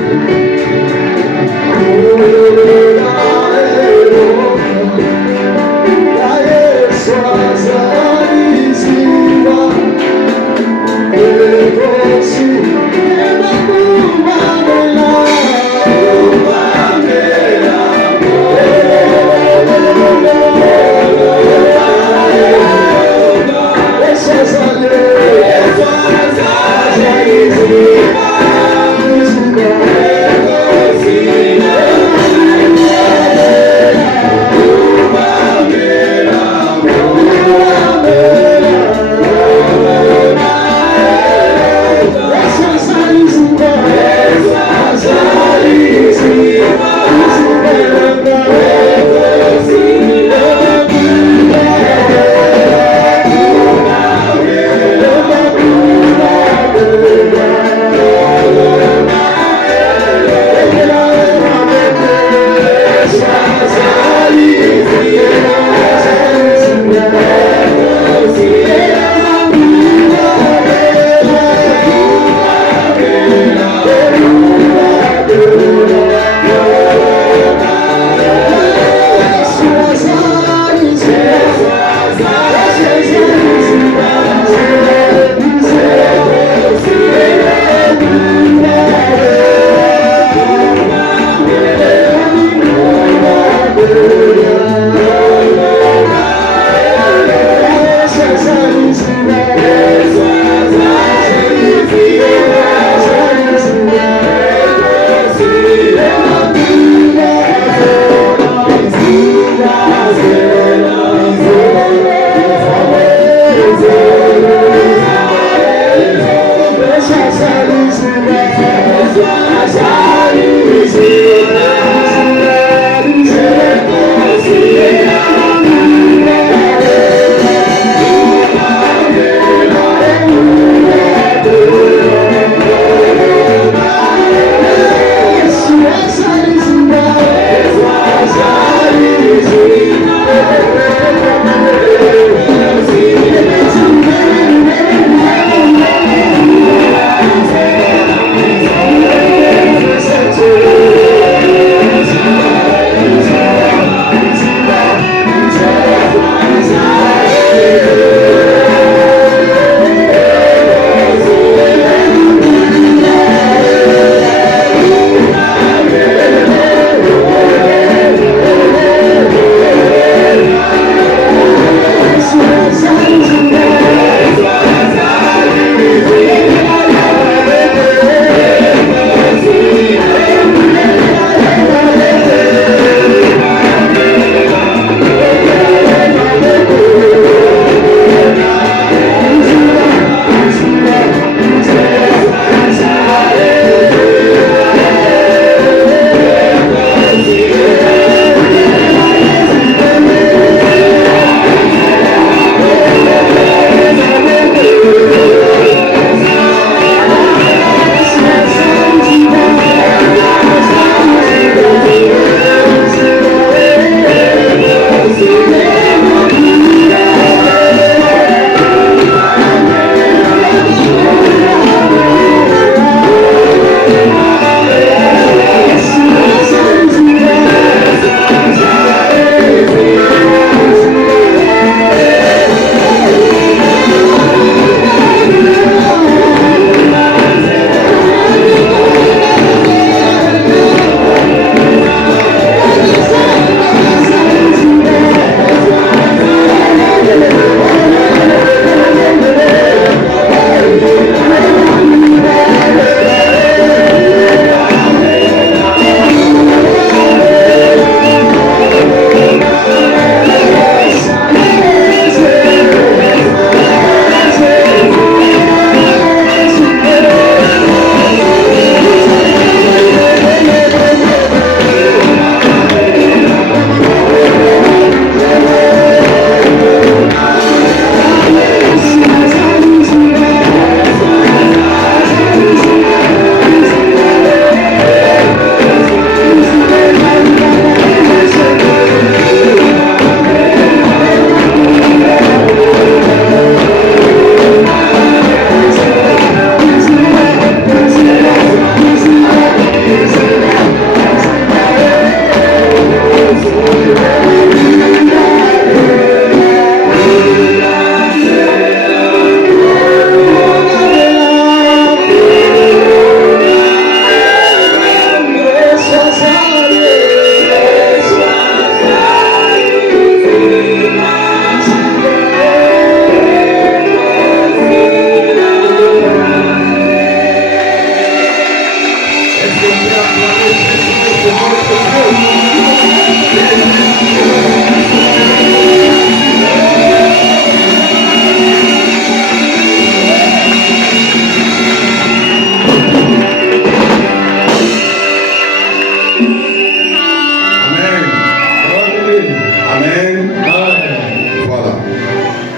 Yes,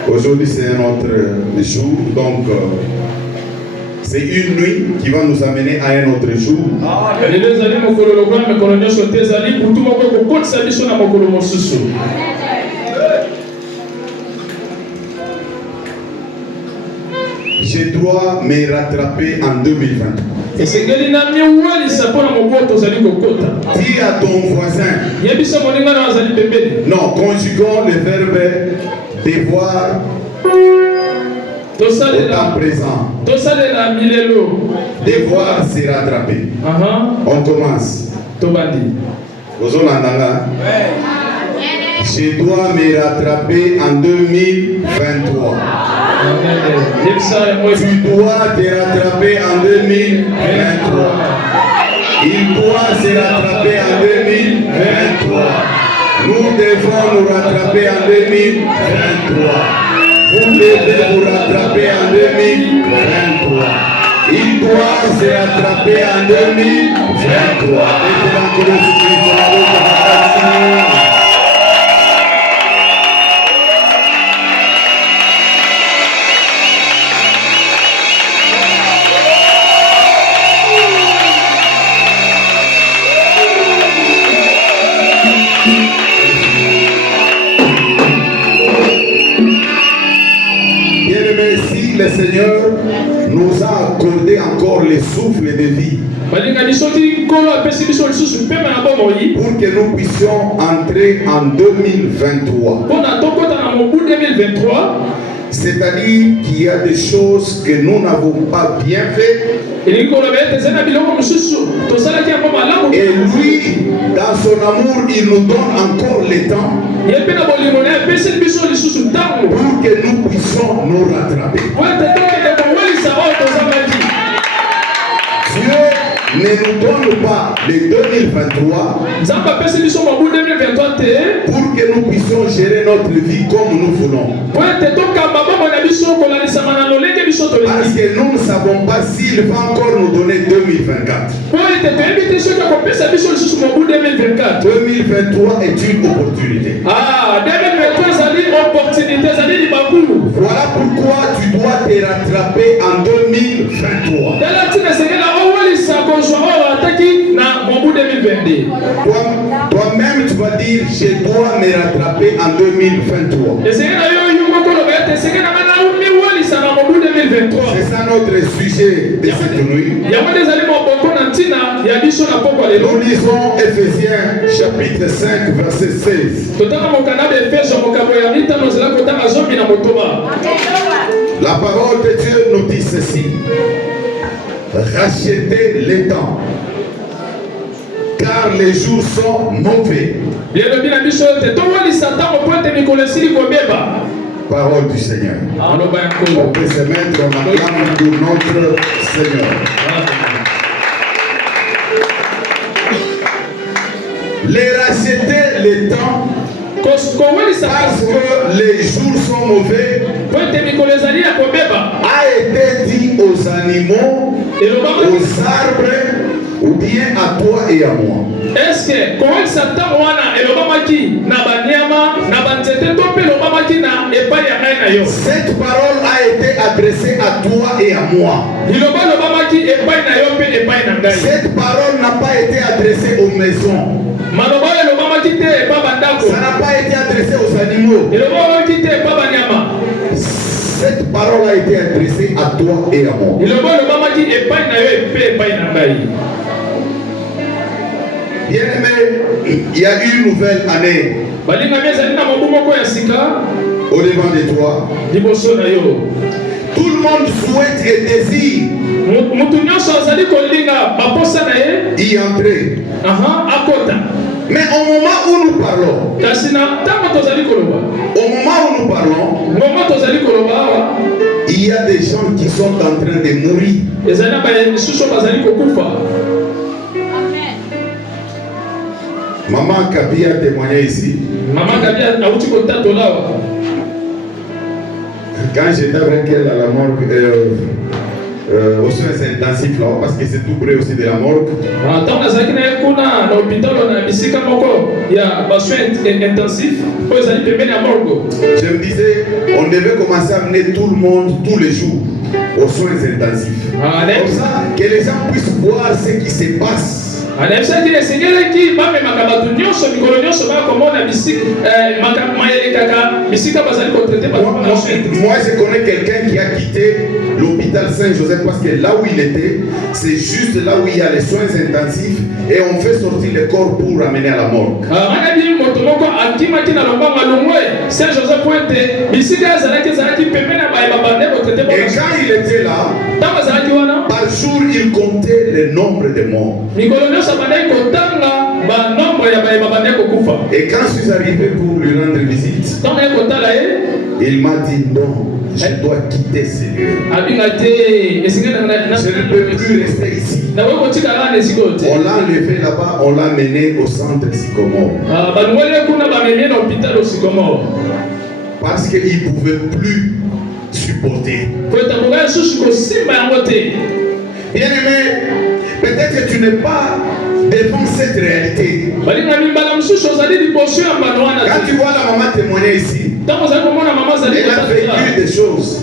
Aujourd'hui c'est un autre jour, donc c'est une nuit qui va nous amener à un autre jour. Je dois me rattraper en 2023. Dis à ton voisin. Non, conjuguons le verbe devoir au temps présent. Devoir se rattraper. On commence. Je dois me rattraper en 2023. Tu dois te rattraper en 2023. Il doit se rattraper en 2023. Nous devons nous rattraper en 2023. Vous devez vous rattraper en 2023. Il doit se rattraper en 2023. Le Seigneur nous a accordé encore le souffle de vie pour que nous puissions entrer en 2023. C'est-à-dire qu'il y a des choses que nous n'avons pas bien faites. Et lui, dans son amour, il nous donne encore le temps pour que nous puissions nous rattraper. Dieu ne nous donne pas le 2023 pour que nous puissions gérer notre vie comme nous voulons. Parce que nous ne savons pas s'il va encore nous donner 2024. 2023 est une opportunité. Voilà pourquoi tu dois te rattraper en 2023. Toi-même tu vas dire je dois me rattraper en 2023. C'est ça notre sujet de cette nuit. Nous lisons Ephésiens chapitre 5 verset 16. La parole de Dieu nous dit ceci: rachetez les temps, car les jours sont mauvais. Parole du Seigneur. On peut se mettre en acclame pour notre Seigneur. Les racheter les temps, parce que les jours sont mauvais, a été dit aux animaux, aux arbres, ou bien à toi et à moi. Est-ce que cette parole a été adressée à toi et à moi? Cette parole n'a pas été adressée aux maisons. Ça n'a pas été adressé aux animaux. Cette parole a été adressée à toi et à moi. Bien-aimé, il y a une nouvelle année au devant de toi. Tout le monde souhaite et désire y entrer. Mais au moment où nous parlons, il y a des gens qui sont en train de mourir. Maman Kabi a témoigné ici. Maman Kabi a outi contato là. Quand j'étais avec elle à la morgue, aux soins intensifs là, parce que c'est tout près aussi de la morgue. Tant que ça qui n'est pas dans l'hôpital, on a ici comme encore, il y a des soins intensifs, pour les aller permettre la morgue. Je me disais, on devait commencer à amener tout le monde tous les jours aux soins intensifs. Comme ça, que les gens puissent voir ce qui se passe. Moi, je connais quelqu'un qui a quitté l'hôpital Saint-Joseph parce que là où il était, c'est juste là où il y a les soins intensifs et on fait sortir le corps pour ramener à la morgue. Et quand il était là, par jour, il comptait le nombre de morts. Et quand je suis arrivé pour lui rendre visite, il m'a dit non, je dois quitter ce lieu. Je ne peux plus rester ici. On l'a enlevé là-bas, on l'a mené au centre Sycomore. Parce qu'il ne pouvait plus supporter. Bien aimé, peut-être que tu n'es pas devant cette réalité. Quand tu vois la maman témoigner ici, elle a vécu des choses.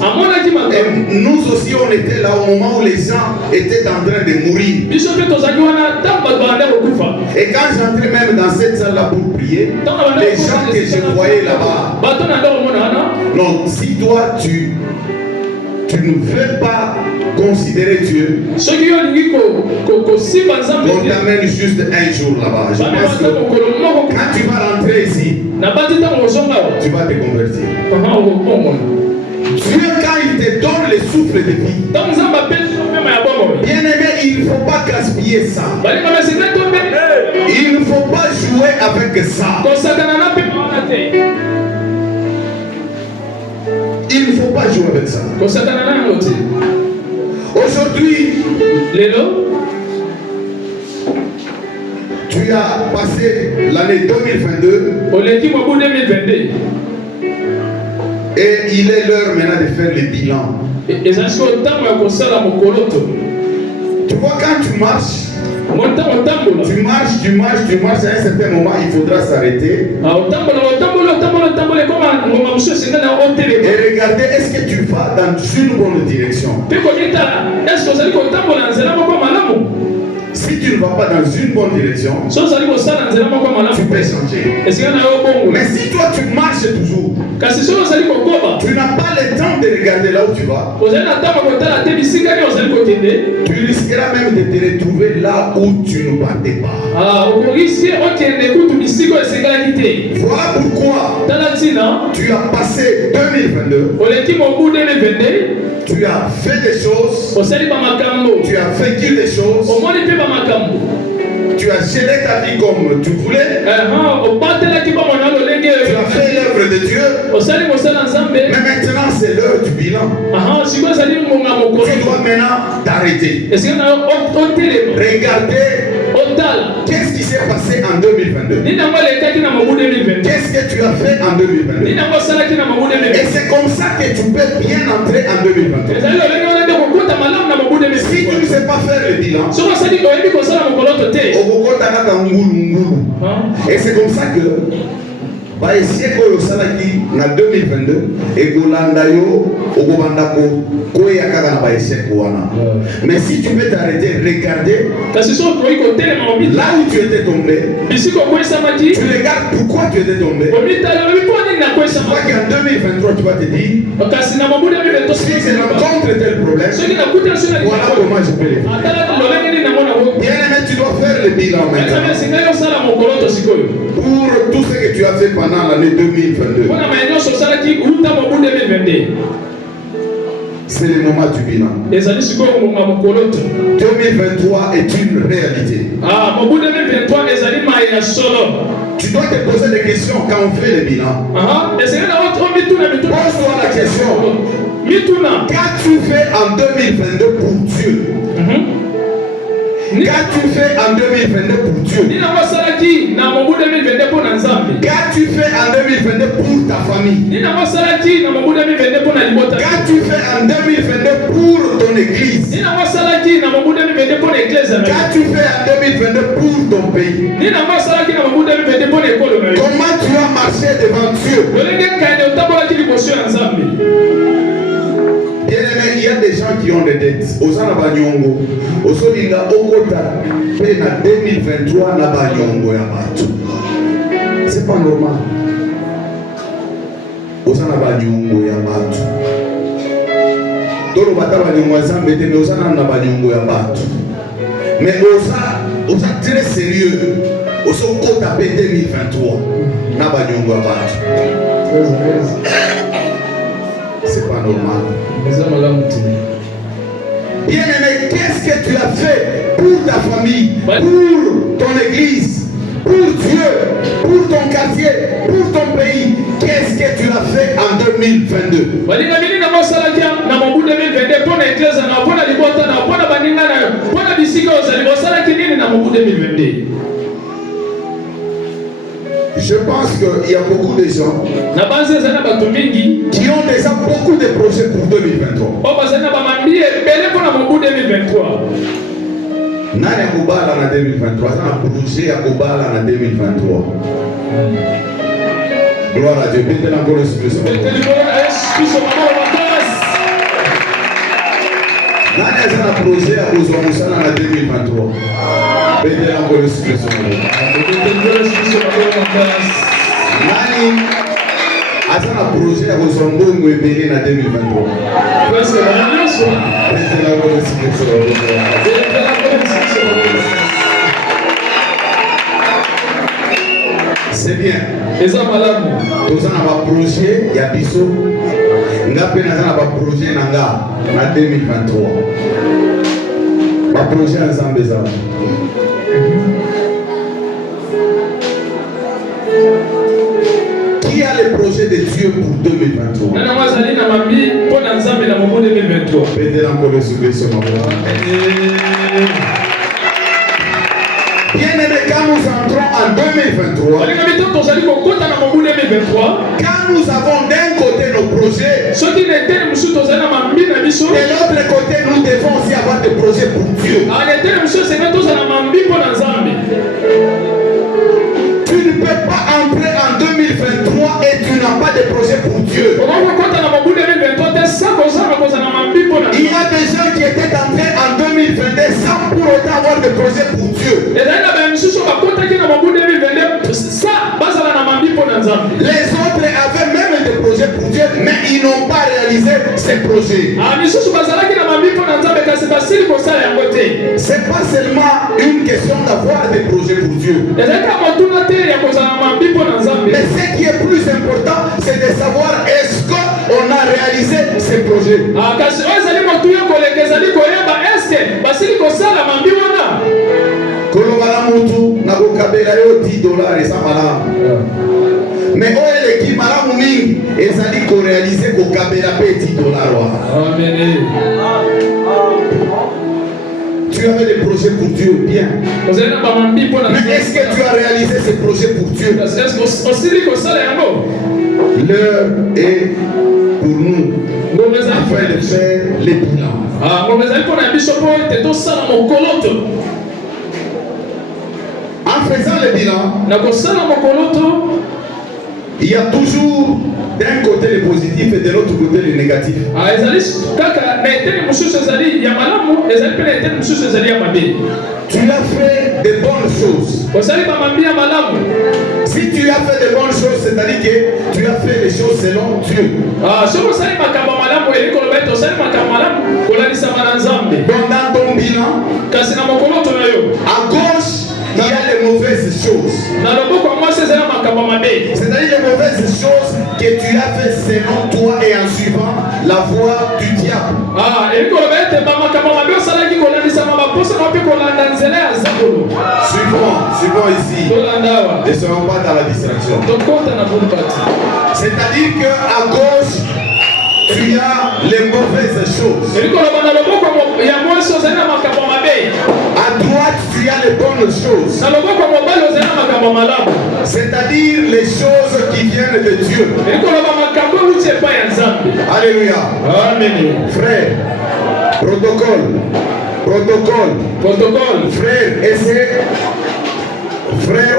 Et nous aussi, on était là au moment où les gens étaient en train de mourir. Et quand j'entrais même dans cette salle-là pour prier, les gens que je voyais là-bas, non, si toi tu ne veux pas considérer Dieu, on t'amène juste un jour là-bas. Je pense que quand tu vas rentrer ici, tu vas te convertir. Dieu, quand il te donne le souffle de vie, bien aimé, il ne faut pas gaspiller ça. Il ne faut pas jouer avec ça. Il ne faut pas jouer avec ça. Aujourd'hui, tu as passé l'année 2022 et il est l'heure maintenant de faire le bilan. Tu vois, quand tu marches, à un certain moment, il faudra s'arrêter. Et regarder, est-ce que tu vas dans une bonne direction? Si tu ne vas pas dans une bonne direction, tu peux changer. Mais si toi tu marches toujours, tu n'as pas le temps de regarder là où tu vas, tu risqueras même de te retrouver là où tu ne partais pas. Voilà pourquoi tu as passé 2022. Tu as fait des choses, tu as vécu des choses, tu as géré ta vie comme tu voulais, tu as fait l'œuvre de Dieu, mais maintenant c'est l'heure du bilan. Tu dois maintenant t'arrêter. Regardez qu'est-ce qui s'est passé en 2022. Qu'est-ce que tu as fait en 2022. Et c'est comme ça que tu peux bien entrer en 2023. Si tu ne sais pas faire le bilan, et c'est comme ça que essayer de salaki na 2022 et Golanda yo okobanda ko koya kaka na échec wana. Mais si tu veux t'arrêter, regarder là où tu étais tombé, tu regardes pourquoi tu étais tombé. Tu vois qu'en 2023 tu vas te dire, si je rencontre tel problème, voilà comment je peux le faire. Bien aimé, tu dois faire le bilan maintenant pour tout ce que tu as fait pendant l'année 2022. C'est le moment du bilan. 2023 est une réalité. Tu dois te poser des questions quand on fait le bilan. Pose-toi la question. Qu'as-tu fait en 2022 pour Dieu? Qu'as-tu fait en 2022 pour Dieu? Qu'as-tu fait en 2022 pour ta famille? Qu'as-tu fait en 2022 pour ton église? Qu'as-tu fait en 2022 pour ton pays? Comment tu as marché devant Dieu? Bien aimé, il y a des gens qui ont des dettes. Osana Banyongo, Osolinga Okota, peine en 2023 na Banyongo ya batu. C'est pas normal. Osana Banyongo ya batu. Tolo bata Banyongo ya Zambete, mais Osana na Banyongo ya batu. Mais Osa très sérieux. Osokota peine 2023 na Banyongo ya batu. C'est pas normal. Bien aimé, qu'est-ce que tu as fait pour ta famille, pour ton église, pour Dieu, pour ton quartier, pour ton pays? Qu'est-ce que tu as fait en 2022? Je pense qu'il y a beaucoup de gens qui ont déjà beaucoup de projets pour 2023. Nani akubala na 2023? Sana projet akubala na 2023. Gloire à Dieu. Mettez encore le Esprit. Nani azana projet akozwa musala na 2023. Mettez encore le Esprit. Nani azana projet akozwa mbongo ebele na 2023. Mettez encore le Esprit. C'est bien. Tous on a un projet, il y a biso. Nga pe na un projet nanga na 2023. Ba projet ensemble ça. Qui a les projets de Dieu pour 2023? Mettez encore le sourire sur ma voix. Bien aimé, quand nous entrons en 2023, quand nous avons d'un côté nos projets, de l'autre côté nous devons aussi avoir des projets pour Dieu. Tu ne peux pas entrer en 2023 et tu n'as pas de projet pour Dieu. Il y a des gens qui étaient entrés en 2022 sans pour autant avoir de projet pour Dieu. Les autres avaient même des projets pour Dieu, mais ils n'ont pas réalisé ces projets. C'est pas seulement une question d'avoir des projets pour Dieu. Mais ce qui est plus important, c'est de savoir est-ce qu'on a réalisé ces projets. Mais oh l'équipe malamu mingi ezali ko réaliser ko kabela pe $10. Amen. Tu avais des projets pour Dieu, bien. Mais est-ce que tu as réalisé ces projets pour Dieu? L'heure est pour nous afin de faire les bilans. En faisant le bilan, il y a toujours d'un côté le positif et de l'autre côté le négatif. Tu as fait de bonnes choses. Si tu as fait de bonnes choses, c'est-à-dire que tu as fait les choses selon Dieu. Donc dans ton bilan, à gauche, il y a les mauvaises choses. C'est-à-dire les mauvaises choses que tu as fait selon toi et en suivant la voie du diable. Suivons ici. Ne soyons pas dans la distraction. C'est-à-dire qu'à gauche, tu as les mauvaises choses. À droite, tu as les bonnes choses. C'est-à-dire les choses qui viennent de Dieu. Alléluia. Amen. Frère, protocole. Frère, essaie. Frère,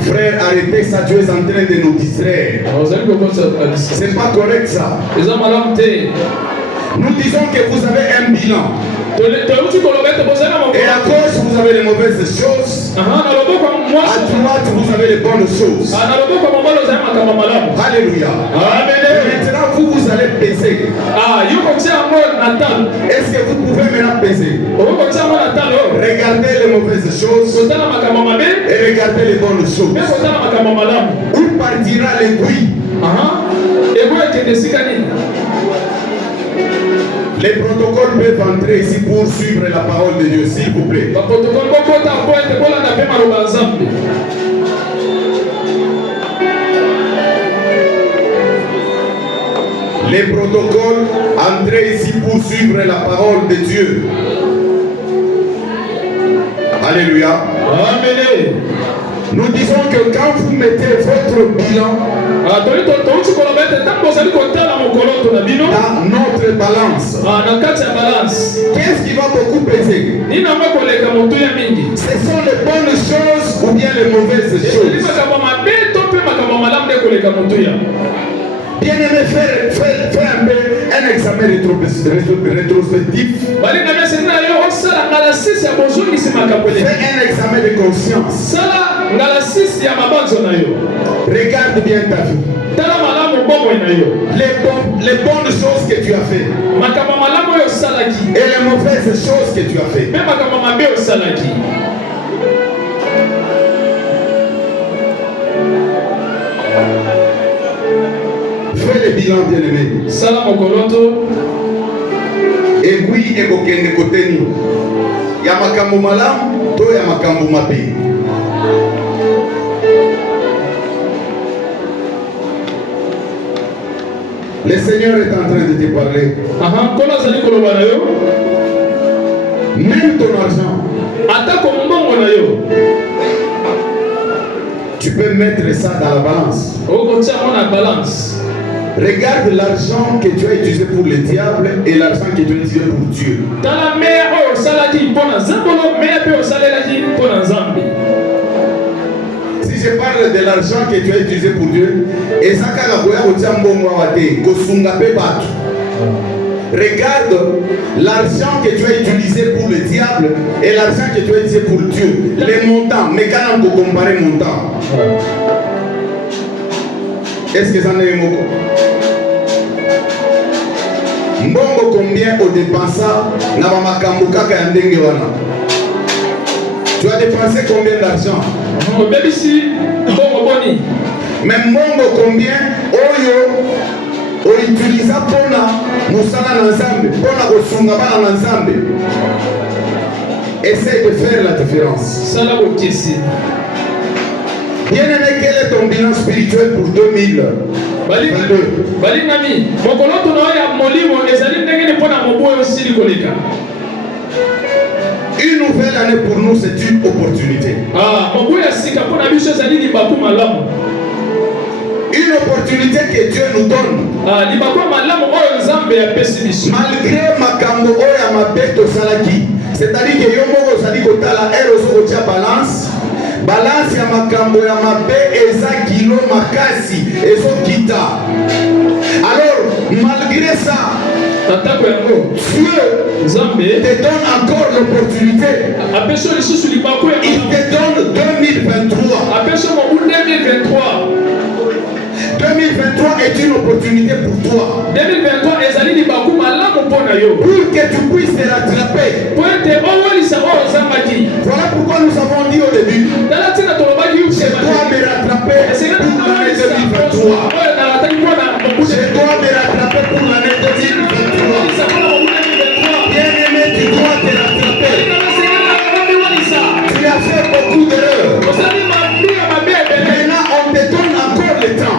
frère, arrêtez ça, tu es en train de nous distraire. C'est pas correct ça. Nous disons que vous avez un bilan. Et à gauche, vous avez les mauvaises choses. À droite, vous avez les bonnes choses. Alléluia. Maintenant, vous allez peser. Est-ce que vous pouvez maintenant peser? Regardez les mauvaises choses et regardez les bonnes choses. Où partira l'aiguille? Les protocoles peuvent entrer ici pour suivre la parole de Dieu, s'il vous plaît. Les protocoles entrez ici pour suivre la parole de Dieu. Alléluia. Amen. Nous disons que quand vous mettez votre bilan dans notre balance, qu'est-ce qui va beaucoup peser? Ce sont les bonnes choses ou bien les mauvaises choses? Bien aimé, fais un peu un examen rétrospectif. Fais un examen de conscience. Regarde bien ta vie. Les bonnes choses que tu as fait et les mauvaises choses que tu as fait. Fais le bilan, bien aimé. Et puis, et bokende koteni. Ya makambo malamu, to ya makambo mabe. Le Seigneur est en train de te parler. Même ton argent, tu peux mettre ça dans la balance. Regarde l'argent que tu as utilisé pour le diable et l'argent que tu as utilisé pour Dieu. Si je parle de l'argent que tu as utilisé pour Dieu, et ça regarde l'argent que tu as utilisé pour le diable et l'argent que tu as utilisé pour Dieu. Les montants, mais quand on peut comparer les montants. Est-ce que ça n'est pas Mbongo combien au dépensant na makambo kaka ya ndenge wana? Tu as dépensé combien d'argent? Mais mbongo combien oyo utiliza pona musala na nzambe, pona kosunga bana na nzambe? Essaye de faire la différence. Bien aimé, quel est ton bilan spirituel pour 2022? Une nouvelle année pour nous, c'est une opportunité. Une opportunité que Dieu nous donne. Malgré makambo oya mabeto salaki, c'est-à-dire que yomo osali kotala eroso kotia balance ya makambo ya mabe eza kilo makasi ezokita. Alors malgré ça, Dieu te donne encore l'opportunité. Il te donne 2023. 2023 est une opportunité pour toi. 2023 pour que tu puisses te rattraper. Voilà pourquoi nous avons dit au début, je dois me rattraper pour l'année 2023. Je dois me rattraper pour l'année 2023. Bien aimé, tu dois te rattraper. Tu as fait beaucoup d'erreurs. Maintenant, on te donne encore le temps.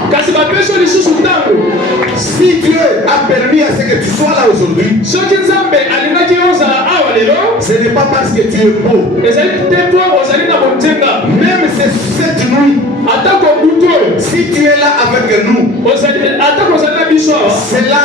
que tu sois là aujourd'hui, Ce qui nzambe alingaki ozala awa lelo. ce n'est pas parce que tu es beau. Ezali te mpo ozali na bonzenga. Même cette nuit, Atako butu oyo. si tu es là avec nous, Atako ozali na biso awa. cela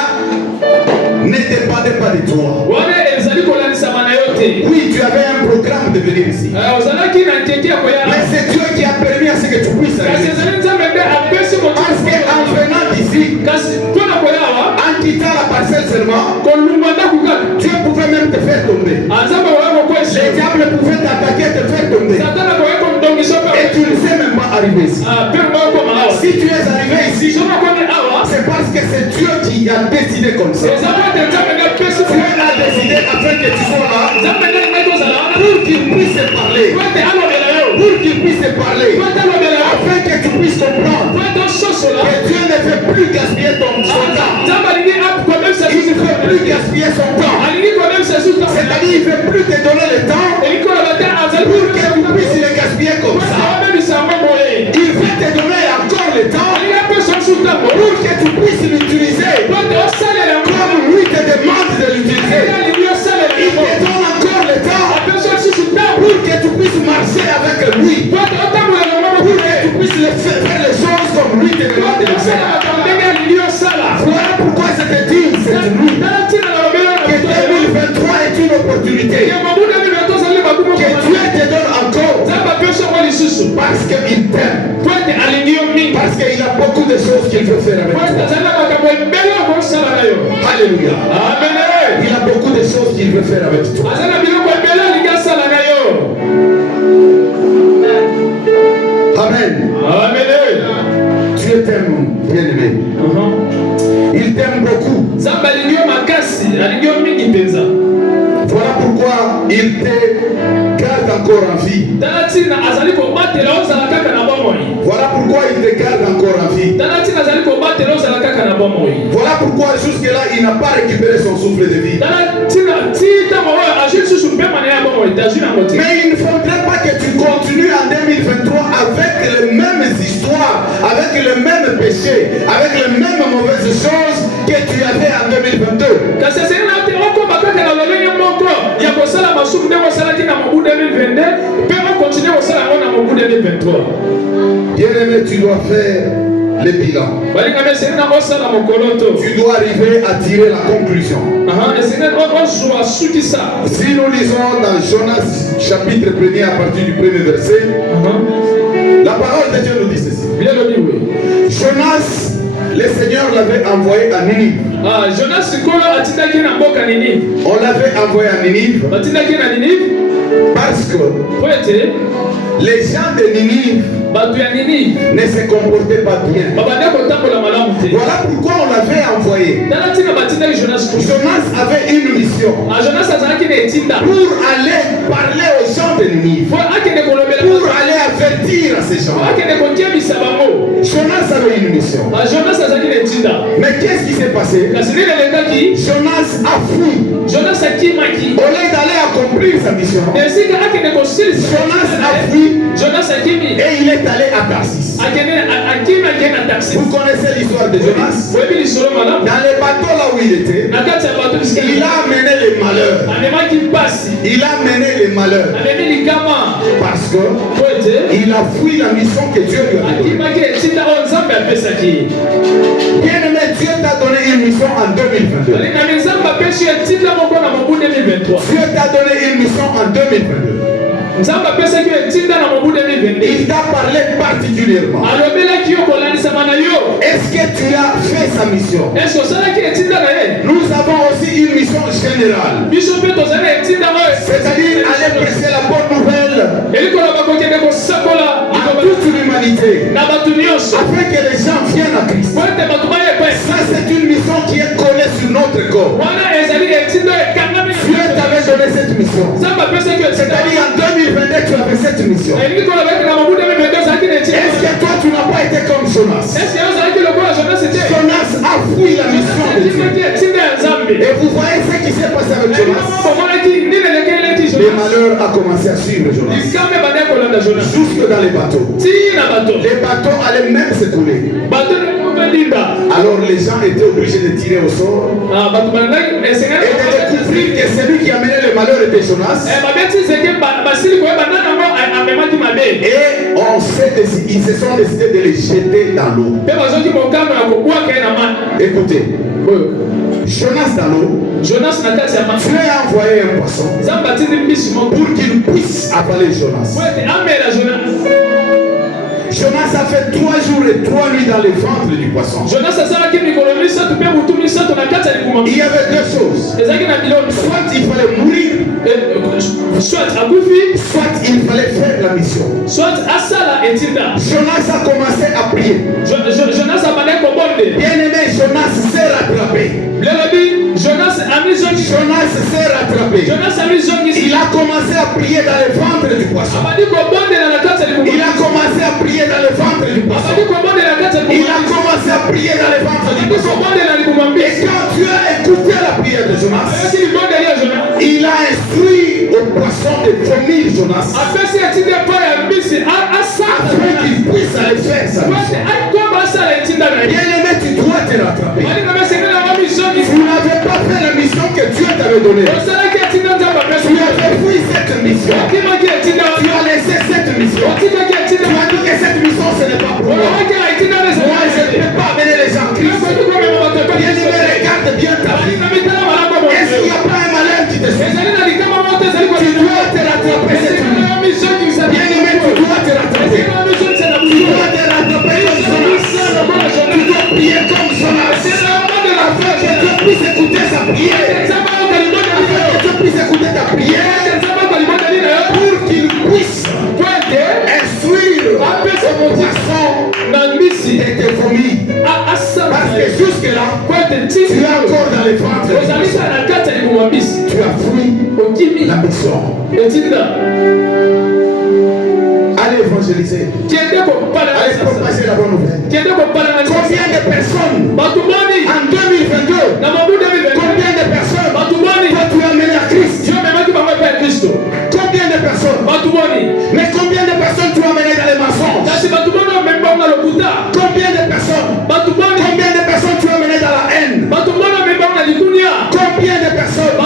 ne dépendait pas de toi. Wana ezali kolanisama na yo te. Oui, tu avais un programme de venir ici. Ozalaki na nkeki ya koya. Mais c'est Dieu qui a permis à ce que tu puisses Kasi arriver. ezali nzambe nde apesi moto. Parce qu'en venant d'ici, Kasi mpona koya awa. en quittant la parcelle seulement, Kolumba ndaku kaka. Dieu pouvait même te faire tomber. Nzambe koya kokwesa. Le diable pouvait t'attaquer et te faire tomber. Satana koya komdongisa mpe. Et tu ne sais même pas arriver ici. Mpe mokoma awa. Si tu es arrivé ici, Soki okoni awa. c'est parce que c'est Dieu qui a décidé comme ça. Ezali ete nzambe nde apesi Dieu a décidé afin que tu sois là nzambe nde alingi ozala wana. pour qu'il puisse te parler. Po ete alobela yo. Pour qu'il puisse te parler. Po ete alobela yo. Afin que tu puisses comprendre Po ete ososola. que Dieu ne fait plus gaspiller son temps. nzambe alingi komemisa Il ne fait plus gaspiller son temps. alingi komemisa susu C'est-à-dire il ne veut plus te donner le temps elingi koloba te azali pour que tu puisses le gaspiller comme ça. amemisa yango boye Il veut te donner encore le temps alingi apesa biso ntango pour que tu puisses l'utiliser po ete osalela yango comme lui te demande de l'utiliser. alingi osalela Il yango te donne encore le temps apesa lisusu ntango pour que tu puisses marcher avec lui. po ete otambola yango Pour que tu puisses faire les choses comme lui te po demande ete de le osala faire. makambo ndenge alingi osala Voilà pourquoi je te dis cette nuit tala ntina na lobela que 2023 est une opportunité. ke mobu 2023 ozali makumu Que Dieu te donne encore nzambe apesa yango lisusu parce qu'il t'aime. po ete alingi yo mingi Parce qu'il a beaucoup de choses qu'il veut faire avec po ete toi. azali na makambo ebele okosala na yo Alléluia. amen Il a beaucoup de choses qu'il veut faire avec toi. azali na biloko ebele alingi asala na yo Amen. amen Dieu t'aime, bien-aimé. Il t'aime beaucoup. nzambe alingi yo makasi alingi yo mingi mpenza Voilà pourquoi il te garde encore en vie. tala ntina azali kobatela ozala kaka na bomoi Voilà pourquoi il te garde encore en vie. tala ntina azali kobatela ozala kaka na bomoi Voilà pourquoi jusque-là, il n'a pas récupéré son souffle de vie. tala ntina ti ntango oyo azwi lisusu mpema na ye ya bomoi tazwi yango te Mais il ne faudrait pas que tu continues en 2023 avec les mêmes histoires, avec les mêmes péchés, avec les mêmes mauvaises choses que tu avais en 2022. kasi ezali na te okoma kaka na lolenge moko ya kosala masumu ndenge osalaki na mobu 2022 mpe okontinue kosala yango na mobu 2023 Bien-aimé, tu dois faire le bilan. balingami esengeli na osala mokolo to Tu dois arriver à tirer la conclusion. esengeli ozwa sukisa Si nous lisons dans Jonas chapitre 1er à partir du premier verset, la parole de Dieu nous dit ceci. bilobi we Jonas, le Seigneur l'avait envoyé à Ninive. jonas sikolo atindaki na mboka ninive On l'avait envoyé à Ninive batindaki na ninive parce que po ete les gens de Ninive bato ya ninive ne se comportaient pas bien. babande kotambola malamu te Voilà pourquoi on l'avait envoyé. tala ntina batindaki jonas kusu Jonas avait une mission jonas azalaki na etinda pour aller parler aux gens de Ninive, po akende kolobela pour aller avertir à ces po gens. akende kotiebisa bango Jonas avait une mission. jonas azalaki na etinda Mais qu'est-ce qui s'est passé? kasi nini elekaki Jonas a fui. jonas akimaki Au lieu d'aller accomplir sa mission, esika akende kosilisa Jonas a fui jonas akimi et il est allé à Tarsis. akimi akende na taxi Vous connaissez l'histoire de Jonas? boyebi lisolo malamu Dans le bateau là où il était, na kati ya bato bisika il a amené les malheurs. amemaki mpasi Il a mené les malheurs amemi likama parce que po ete il a fui la mission que Dieu lui a donnée. akimaki etinda oyo nzambe apesaki Bien-aimé, Dieu t'a donné une mission en 2022. alingami nzambe apesi etinda moko na mobu 2023 Dieu t'a donné une mission en 2022. nzambe apesaki yo etinda na mobu 2022 Il t'a parlé particulièrement. alobelaki yo kolanisama na yo Est-ce que tu as fait sa mission? eske osalaki etinda na ye Nous avons aussi une mission générale. biso mpe tozali na etinda oyo C'est-à-dire aller prêcher la bonne nouvelle elikoloba kokende kosakola à toute l'humanité na bato nyonso afin que les gens viennent à Christ. po ete bato baye epai Ça, c'est une mission qui est collée sur notre corps. wana ezali etinda oyo ekangami Dieu t'avait donné cette mission. nzambe apesaki yo etinda C'est-à-dire en 2022, tu avais cette mission. elingi koloba ete na mobu 2022 ozalaki na etinda Est-ce que toi, tu n'as pas été comme Jonas? eske yo ozalaki lokola jonas te Jonas a fui la mission de Dieu. etimaki etinda ya nzambe Et vous voyez ce qui s'est passé avec Jonas. bomonaki nini elekeleki Les jonas malheurs ont commencé à suivre Jonas. likama ebandaki kolanda jonas Jusque dans les bateaux. tina bato Les bateaux allaient même se couler. bato Alors les gens étaient obligés de tirer au sort et de découvrir que celui qui amenait le malheur était Jonas. Et ils se sont décidés de les jeter dans l'eau. Écoutez, Jonas dans l'eau, Dieu a envoyé un poisson pour qu'il puisse avaler Jonas. Jonas a fait 3 jours et 3 nuits dans le ventre du poisson. Il y avait 2 choses. Soit il fallait mourir, soit il fallait faire la mission. Jonas a commencé à prier. Bien aimé, Jonas s'est rattrapé. Jonas s'est rattrapé. Il a commencé à prier dans le ventre du poisson. Il a commencé à prier dans le ventre du poisson. Il a commencé à prier dans le ventre du poisson. Et quand Dieu a écouté la prière de Jonas, il a instruit au poisson de vomir Jonas afin qu'il puisse aller faire sa mission. Bien aimé, tu dois te rattraper. Tu n'avais pas fait la mission que Dieu t'avait donnée. Tu avais fui cette mission. Tu as laissé cette mission. Tu as dit que cette mission ce n'est pas pour moi. Moi je ne peux pas amener les gens en Christ. Bien aimé, regarde bien ta vie. Est-ce qu'il n'y a pas un malheur qui te suit? Tu dois te rattraper cette nuit. Bien aimé, tu dois te rattraper. Tu dois te rattraper comme Jonas. Tu dois prier comme Jonas. Afin que Dieu puisse écouter sa prière. Afin que Dieu puisse écouter ta prière. Pour qu'il puisse instruire au poisson et te vomir. Parce que jusque-là, tu es encore dans les ventres. Tu as fui la mission. Allez évangéliser. Allez propager la bonne nouvelle. Combien de personnes en 2022, combien de personnes vas-tu amener à Christ? Combien de personnes? Mais combien de personnes tu as amené dans les mensonges? Combien de personnes? Combien de personnes tu as amené dans la haine? Combien de personnes?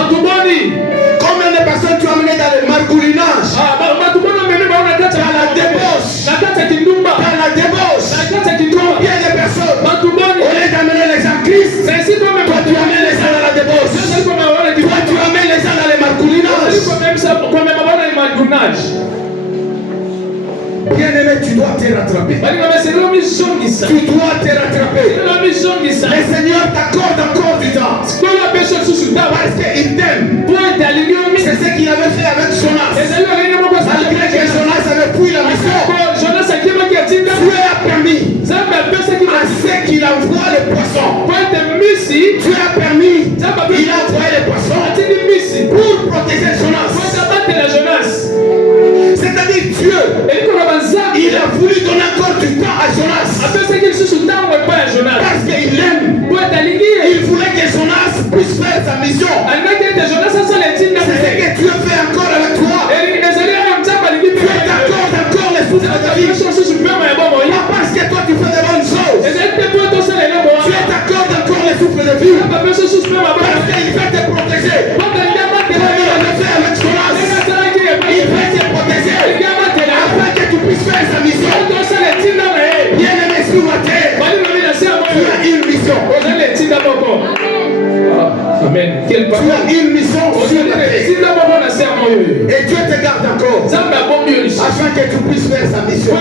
Combien de personnes tu as amené dans le margoulinage? Dans la débauche? Dans la débauche? Combien de personnes? Au lieu d'amener les gens à Christ, toi tu amènes les gens dans la débauche. Toi tu amènes les gens dans le margoulinage. Bien aimé, tu dois te rattraper. Tu dois te rattraper. Le Seigneur t'accorde encore du temps. Parce qu'il t'aime. C'est ce qu'il avait fait avec Jonas. Malgré que Jonas avait fui la mission, Dieu a permis à ce qu'il envoie les poissons. Dieu a permis, il a envoyé les poissons pour protéger Jonas. C'est-à-dire Dieu, il a voulu donner encore du temps à Jonas. Parce qu'il l'aime. Il voulait que Jonas puisse faire sa mission. C'est ce que Dieu fait encore avec toi. Dieu t'accorde encore les souffles de ta vie. Pas parce que toi tu fais des bonnes choses. Dieu t'accorde encore les souffles de vie. Parce qu'il veut te protéger. Comme il avait fait avec Jonas. Il veut te protéger. Afin que tu puisses faire sa mission. Bien aimé sur ma terre, tu as une mission. Amen. Tu as une mission sur la terre. Et Dieu te garde encore. Afin que tu puisses faire sa mission.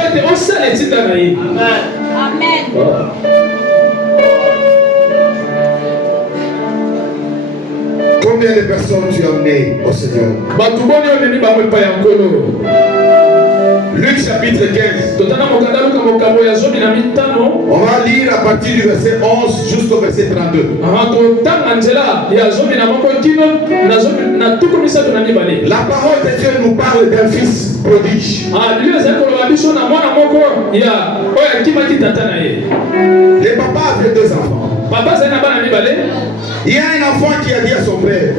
Amen. Combien de personnes tu as amenées au Seigneur? Luc chapitre 15. On va lire à partir du verset 11 jusqu'au verset 32. La parole de Dieu nous parle d'un fils prodige. Le papa avait 2 enfants. Il y a un enfant qui a dit à son père: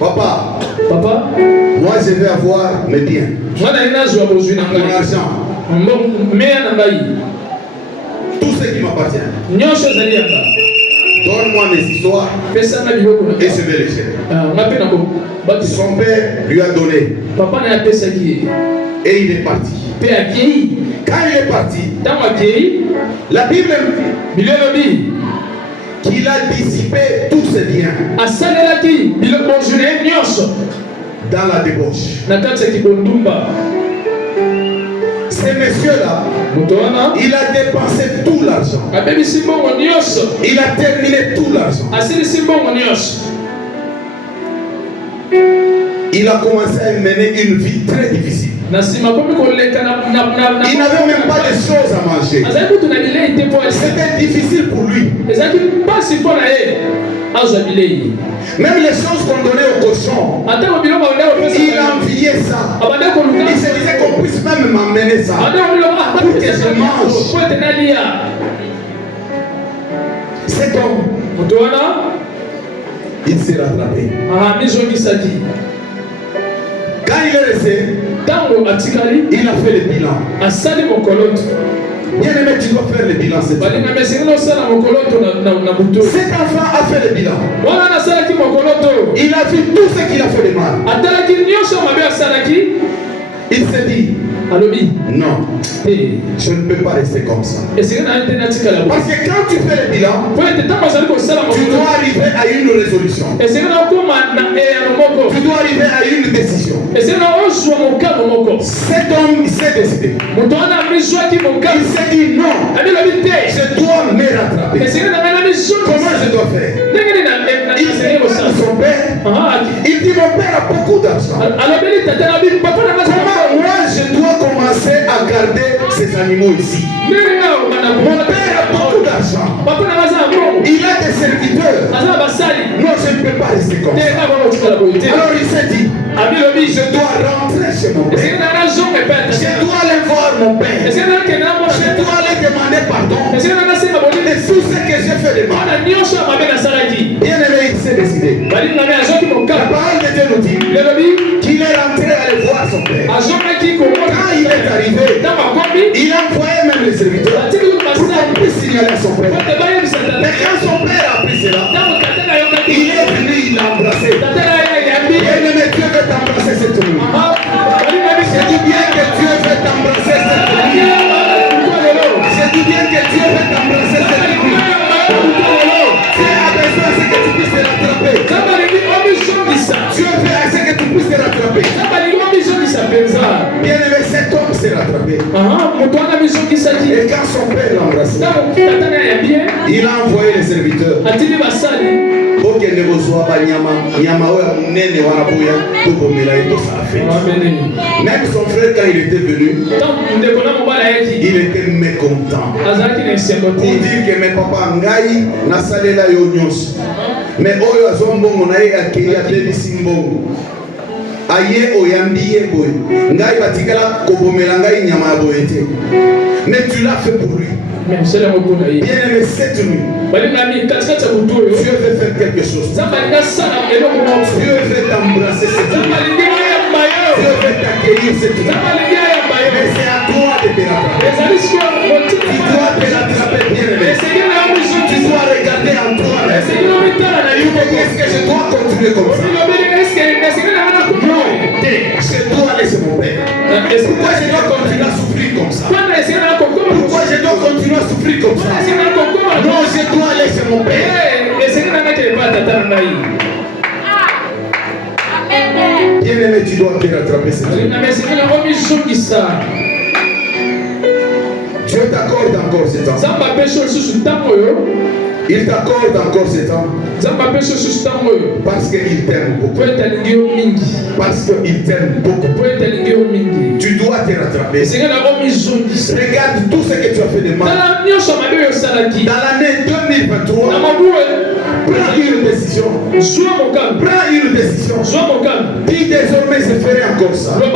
Papa, moi je vais avoir mes biens, mon argent. tout ce qui m'appartient. nyonso ezali yanga. Donne-moi mes histoires Pesa na biloko na et je vais les gérer. ngape na ko batu Son père lui a donné papa na pesa ki et il est parti. pe akei Quand il est parti, tango akei la Bible bilelo bi qu'il a dissipé tous ses biens asalelaki biloko bozwi nyonso dans la débauche. na kati ya kibondumba. Ces messieurs-là, Moto wana il a dépensé tout l'argent. abebisi mbongo nyonso, Il a terminé tout l'argent. asilisi mbongo nyonso. Il a commencé à mener une vie très difficile. Na nsima komi koleka na Il n'avait même pas de choses à manger. azali kutu na bilei te mpo C'était difficile pour lui. ezalaki mpasi mpo na ye azwa bilei. Même les choses qu'on donnait aux cochons, Atako biloko abandaki kopesa il enviait ça. abandaki koluka Il se disait qu'on puisse même m'emmener ça. abandaki biloko Pour que je mange. po ete nalia. Cet homme, Moto wana il s'est rattrapé. mizongisaki Quand il est resté, ntango atikali il a fait le bilan. asali mokoloto. Bien aimé, tu dois faire le bilan cette fois. balinga mesengeli osala mokoloto na butu. Cet enfant a fait le bilan. wana nasalaki mokoloto Il a vu tout ce qu'il a fait de mal. atalaki nyonso mabe asalaki Il s'est dit, alobi non, te je ne peux pas rester comme ça. esengeli na ye te natikala bo Parce que quand tu fais le bilan, po ete ntango azali kosala tu mokoloto dois arriver à une résolution. esengeli na okóma na eyano moko, Tu dois arriver à une décision. esengeli na ozwa mokano moko. Cet homme, il s'est décidé. moto wana amizwaki Il mokano s'est dit, non, abilobi te je dois me rattraper. esengeli na ngai Comment namizongisa je dois faire? ndenge nini Il esengeli dit kosala. à son père, il dit, mon père a beaucoup d'argent. alobeli tata na bino papa na ngai Comment moi je dois commencer à garder ces animaux ici? ndenge ngai okobanda Mon père a beaucoup d'argent. papa na ngai aza na mbongo Il a des serviteurs. aza na basali Non, je ne peux pas rester comme te ça. ngai bana otikala boye te. Alors il s'est dit, abilobi je dois rentrer chez mon père. esengeli na ngai azonga epai ya Je tata. dois aller voir mon père. esengeli na ngai kende na mwana Je dois aller demander pardon esengeli na ngai asenga de bolinde tout ce que j'ai fait de mal. wana nyonso ya mabe nasalaki. Bien aimé, il s'est décidé. balingi na ngai azwaki La mokano parole de Dieu nous dit lelobi qu'il est rentré aller voir son père. azongaki komona Quand il est arrivé, ntango akomi il a envoyé même les serviteurs batiki kutu pour qu'on basali puisse signaler à son po père. ete bayebisa tata. Mais quand son père a appris cela, ntango tata na yokaki il est venu, il l'a embrassé. tata na ye yambi Bien aimé, Dieu veut t'embrasser cette nuit. balingi na biso Je dis bien que Dieu veut t'embrasser cette nuit. Je dis bien que Dieu veut t'embrasser cette nuit. Dieu a besoin de ce que tu puisses te rattraper. Dieu veut à ce que tu puisses te rattraper. Bien aimé, cet homme s'est rattrapé. Et quand son père l'a embrassé, il a envoyé les serviteurs pour que ne reçoive pas nyama oyo munene wana boya pour komela et tosala fête. Même son frère quand il était venu, il était mécontent. Pour dire que mes papa ngai nasalela yo nyonso. Mais oyo azwa mbongo na ye akei abebisi mbongo. Aye oyambi ye boye. Ngai batikala kobomela ngai nyama ya boye te. Mais tu l'as fait pour lui. Bien aimé cette nuit, Dieu veut faire quelque chose. Dieu veut t'embrasser cette nuit. Dieu veut t'accueillir cette nuit. Mais c'est à toi de te rattraper. Tu dois te rattraper, bien aimé. Tu dois regarder en toi. Est-ce que je dois continuer comme ça? Non, je dois laisser mon père. Pourquoi je dois continuer à souffrir comme ça? Pourquoi je dois continuer à souffrir comme ça? Non, je dois laisser mon père. Bien aimé, tu dois te rattraper cette nuit. Dieu t'accorde encore ce temps. Il t'accorde encore ce temps parce qu'il t'aime beaucoup. Parce qu'il t'aime beaucoup. Tu dois te rattraper. Regarde tout ce que tu as fait de mal. Dans l'année 2023, prends une décision. Prends une décision. Dis désormais je ferai encore ça. Je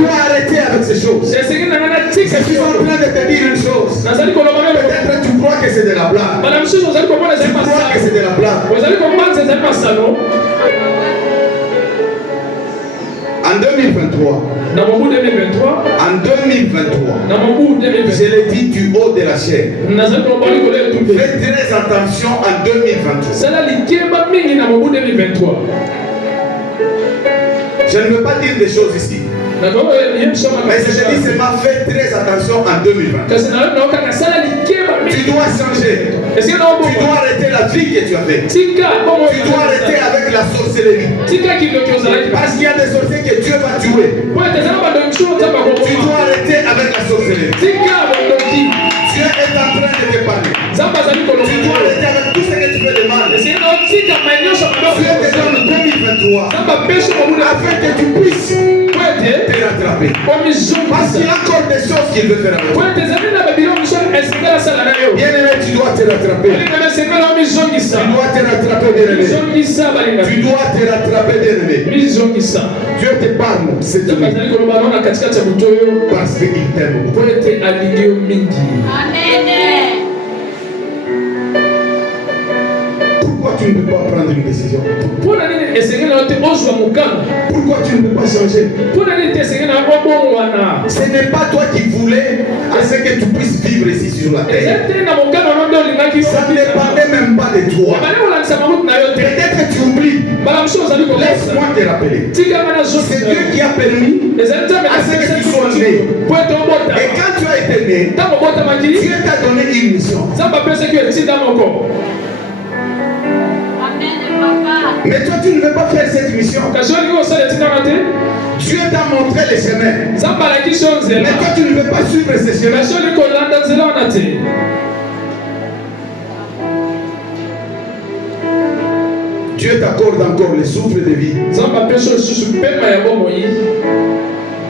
dois arrêter avec ces choses. Je suis en train de te dire une chose. Peut-être tu crois que c'est de la blague. Tu crois que c'est de la blague. En 2023. Na mobu 2023. En 2023. Na mobu 2023. Je l'ai dit du haut de la chair. Faites très attention en 2023. Sala likeba mingi na mobu 2023. Je ne veux pas dire des choses ici. Mais je te dis seulement fais très attention en 2020. Tu dois changer. Tu dois arrêter la vie que tu as fait. Tu dois arrêter avec la sorcellerie. Parce qu'il y a des sorciers que Dieu va tuer. Tu dois arrêter avec la sorcellerie. Dieu est en train de te parler. Tu dois arrêter avec tout ce que tu fais de mal. Dieu te donne 2023 afin que tu puisses te rattraper. Parce qu'il y a encore des choses qu'il veut faire avec toi. Bien aimé, tu dois te rattraper. Tu dois te rattraper, bien aimé. Tu dois te rattraper, bien aimé. Dieu te parle cette nuit parce qu'il t'aime. Amen. Pourquoi tu ne peux pas prendre une décision? Pourquoi tu ne peux pas changer? Ce n'est pas toi qui voulais à ce que tu puisses vivre ici sur la terre. Ça ne dépendait même pas de toi. Peut-être que tu oublies. Laisse-moi te rappeler. C'est Dieu qui a permis à ce que tu sois né. Et quand tu as été né, Dieu t'a donné une mission. Mais toi, tu ne veux pas faire cette mission. Dieu t'a montré les chemins. Mais toi, tu ne veux pas suivre ces chemins. Dieu t'accorde encore le souffle de vie.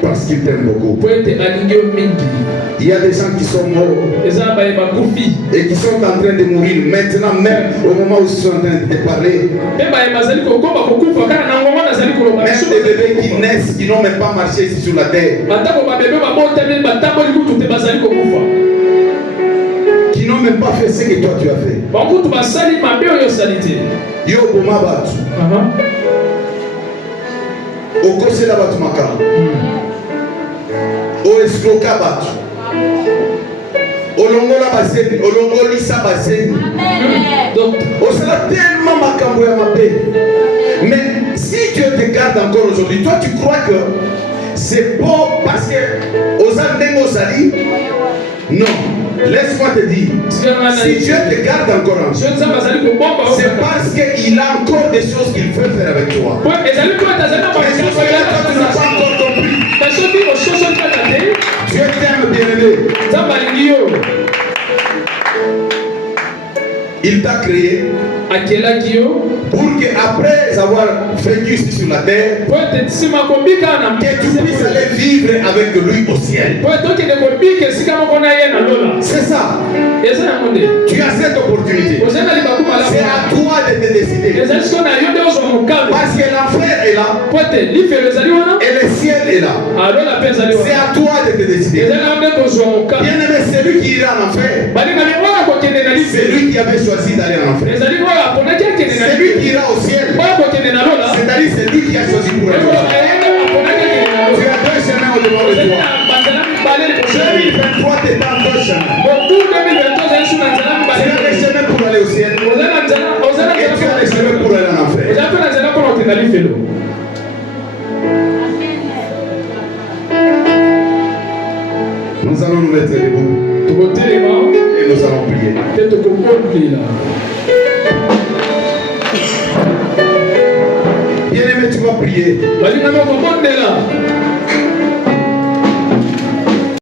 Parce qu'il t'aime beaucoup. Il y a des gens qui sont morts et qui sont en train de mourir maintenant, même au moment où ils sont en train de parler. Même des bébés qui naissent, qui n'ont même pas marché ici sur la terre. Qui n'ont même pas fait ce que toi tu as fait. Yo bomabatu. Okosela batu makala. O escroka batu. Olongola baseni, olongolisa baseni. Donc, on sera tellement makambo ya mabe. Mais si Dieu te garde encore aujourd'hui, toi tu crois que c'est bon parce que Ozandengo Sali? Non. Laisse-moi te dire, si Dieu te garde encore en vie, c'est parce qu'il a encore des choses qu'il veut faire avec toi. Mais jusqu'à là, toi, tu n'as pas encore compris. Dieu t'aime, bien-aimé. Il t'a créé pour qu'après avoir vécu ici sur la terre, que tu puisses aller vivre avec lui au ciel. C'est ça. Tu as cette opportunité. C'est à toi de te décider. Parce que l'enfer est là et le ciel est là. C'est à toi de te décider. Bien aimé, c'est lui qui ira en enfer. C'est lui qui avait choisi d'aller en enfer. C'est lui qui ira au ciel. C'est-à-dire c'est lui qui a choisi pour aller au ciel. Tu as deux chemins au devant de toi. 2023 t'es dans deux chemins. Tu as les chemins pour aller au ciel. Et tu as les chemins pour aller en enfer. Nous allons nous mettre debout. Et nous allons prier. Bien-aimé, tu vas prier.